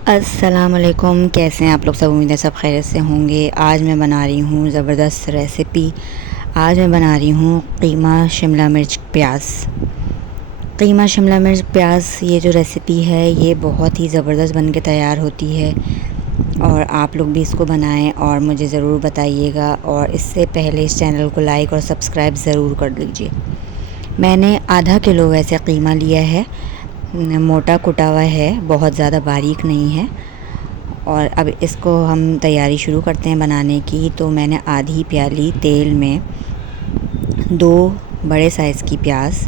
अस्सलाम वालेकुम। कैसे हैं आप लोग सब? उम्मीद है सब खैरियत से होंगे। आज मैं बना रही हूँ ज़बरदस्त रेसिपी। आज मैं बना रही हूँ कीमा शिमला मिर्च प्याज। कीमा शिमला मिर्च प्याज ये जो रेसिपी है ये बहुत ही ज़बरदस्त बन के तैयार होती है और आप लोग भी इसको बनाएं और मुझे ज़रूर बताइएगा। और इससे पहले इस चैनल को लाइक और सब्सक्राइब ज़रूर कर लीजिए। मैंने आधा किलो वैसे कीमा लिया है, मोटा कुटा हुआ है, बहुत ज़्यादा बारीक नहीं है। और अब इसको हम तैयारी शुरू करते हैं बनाने की। तो मैंने आधी प्याली तेल में 2 बड़े साइज़ की प्याज,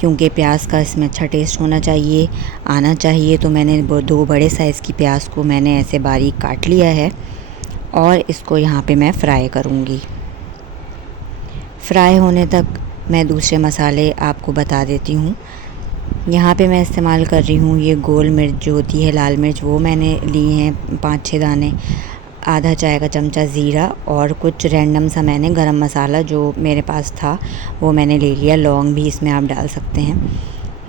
क्योंकि प्याज का इसमें अच्छा टेस्ट होना चाहिए, आना चाहिए, तो मैंने 2 बड़े साइज़ की प्याज को मैंने ऐसे बारीक काट लिया है और इसको यहाँ पे मैं फ्राई करूँगी। फ्राई होने तक मैं दूसरे मसाले आपको बता देती हूँ। यहाँ पे मैं इस्तेमाल कर रही हूँ ये गोल मिर्च जो होती है, लाल मिर्च, वो मैंने ली हैं 5-6 दाने, आधा चाय का चमचा ज़ीरा और कुछ रैंडम सा मैंने गरम मसाला जो मेरे पास था वो मैंने ले लिया। लौंग भी इसमें आप डाल सकते हैं।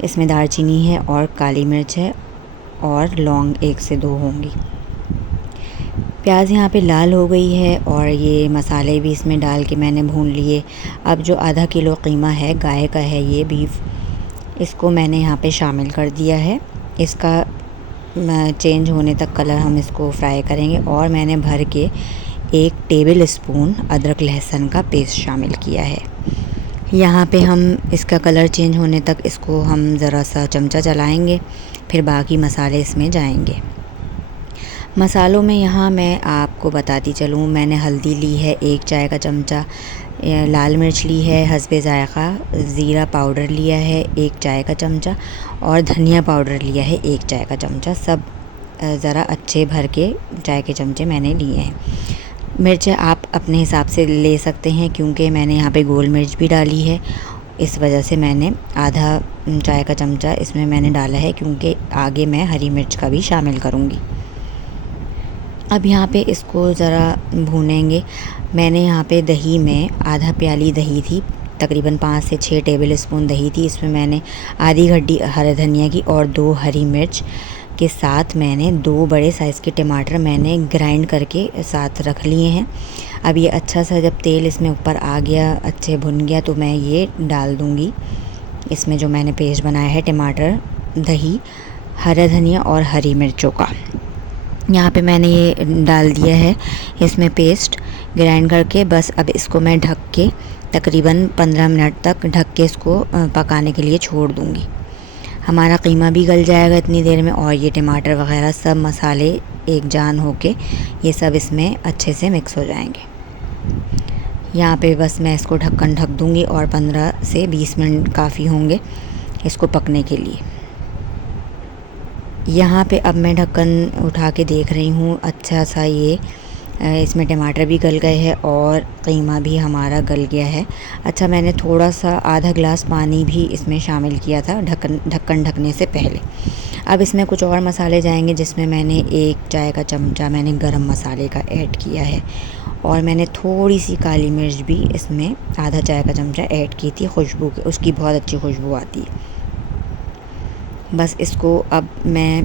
इसमें दालचीनी है और काली मिर्च है और लौंग 1 से 2 होंगी। प्याज यहाँ पे लाल हो गई है और ये मसाले भी इसमें डाल के मैंने भून लिए। अब जो आधा किलो कीमा है, गाय का है ये बीफ, इसको मैंने यहाँ पे शामिल कर दिया है। इसका चेंज होने तक कलर हम इसको फ्राई करेंगे। और मैंने भर के 1 टेबल स्पून अदरक लहसुन का पेस्ट शामिल किया है। यहाँ पे हम इसका कलर चेंज होने तक इसको हम ज़रा सा चमचा चलाएंगे, फिर बाकी मसाले इसमें जाएंगे। मसालों में यहाँ मैं आपको बताती चलूँ, मैंने हल्दी ली है 1 चाय का चमचा, लाल मिर्च ली है हस्बे ज़ायक़ा, ज़ीरा पाउडर लिया है 1 चाय का चमचा और धनिया पाउडर लिया है 1 चाय का चमचा। सब ज़रा अच्छे भर के चाय के चमचे मैंने लिए हैं। मिर्चें आप अपने हिसाब से ले सकते हैं, क्योंकि मैंने यहाँ पे गोल मिर्च भी डाली है, इस वजह से मैंने आधा चाय का चमचा इसमें मैंने डाला है, क्योंकि आगे मैं हरी मिर्च का भी शामिल करूँगी। अब यहाँ पे इसको ज़रा भूनेंगे। मैंने यहाँ पे दही में आधा प्याली दही थी, तकरीबन 5 से 6 टेबल स्पून दही थी। इसमें मैंने आधी गड्डी हरा धनिया की और 2 हरी मिर्च के साथ मैंने 2 बड़े साइज़ के टमाटर मैंने ग्राइंड करके साथ रख लिए हैं। अब ये अच्छा सा जब तेल इसमें ऊपर आ गया, अच्छे भुन गया, तो मैं ये डाल दूँगी इसमें जो मैंने पेस्ट बनाया है टमाटर, दही, हरा धनिया और हरी मिर्चों का। यहाँ पे मैंने ये डाल दिया है इसमें पेस्ट ग्राइंड करके। बस अब इसको मैं ढक के तकरीबन 15 मिनट तक ढक के इसको पकाने के लिए छोड़ दूँगी। हमारा कीमा भी गल जाएगा इतनी देर में और ये टमाटर वग़ैरह सब मसाले एक जान होके ये सब इसमें अच्छे से मिक्स हो जाएंगे। यहाँ पे बस मैं इसको ढक्कन ढक दूँगी और 15 से 20 मिनट काफ़ी होंगे इसको पकने के लिए। यहाँ पे अब मैं ढक्कन उठा के देख रही हूँ, अच्छा सा ये इसमें टमाटर भी गल गए हैं और कीमा भी हमारा गल गया है। अच्छा, मैंने थोड़ा सा आधा गिलास पानी भी इसमें शामिल किया था ढक्कन ढकने से पहले। अब इसमें कुछ और मसाले जाएंगे, जिसमें मैंने 1 चाय का चमचा मैंने गरम मसाले का ऐड किया है और मैंने थोड़ी सी काली मिर्च भी इसमें आधा चाय का चमचा ऐड की थी, खुशबू की, उसकी बहुत अच्छी खुशबू आती है। बस इसको अब मैं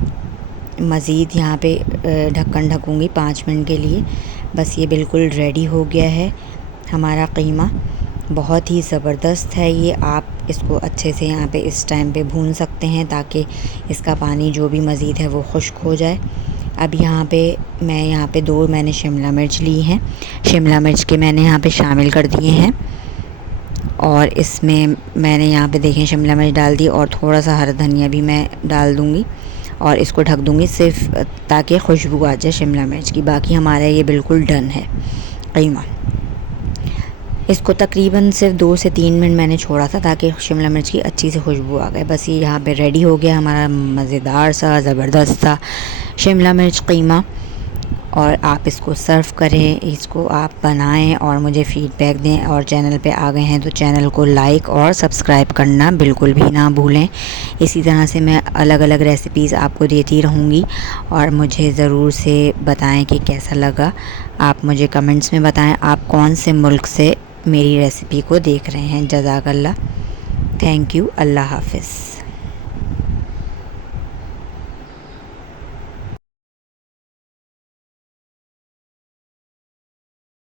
मज़ीद यहाँ पे ढक्कन ढकूँगी 5 मिनट के लिए। बस ये बिल्कुल रेडी हो गया है हमारा कीमा, बहुत ही ज़बरदस्त है ये। आप इसको अच्छे से यहाँ पे इस टाइम पे भून सकते हैं ताकि इसका पानी जो भी मज़ीद है वो खुश्क हो जाए। अब यहाँ पे मैं 2 मैंने शिमला मिर्च ली हैं, शिमला मिर्च के मैंने यहाँ पे शामिल कर दिए हैं और इसमें मैंने यहाँ पे देखें शिमला मिर्च डाल दी और थोड़ा सा हरा धनिया भी मैं डाल दूँगी और इसको ढक दूँगी सिर्फ ताकि खुशबू आ जाए शिमला मिर्च की। बाकी हमारा ये बिल्कुल डन है कीमा। इसको तकरीबन सिर्फ 2 से 3 मिनट मैंने छोड़ा था ताकि शिमला मिर्च की अच्छी सी खुशबू आ गए। बस ये यहाँ पे रेडी हो गया हमारा मज़ेदार सा ज़बरदस्त सा शिमला मिर्च कीमा। और आप इसको सर्व करें, इसको आप बनाएं और मुझे फ़ीडबैक दें। और चैनल पे आ गए हैं तो चैनल को लाइक और सब्सक्राइब करना बिल्कुल भी ना भूलें। इसी तरह से मैं अलग अलग रेसिपीज़ आपको देती रहूँगी और मुझे ज़रूर से बताएं कि कैसा लगा। आप मुझे कमेंट्स में बताएं आप कौन से मुल्क से मेरी रेसिपी को देख रहे हैं। जज़ाकल्लाह, थैंक यू, अल्लाह हाफ़िज़।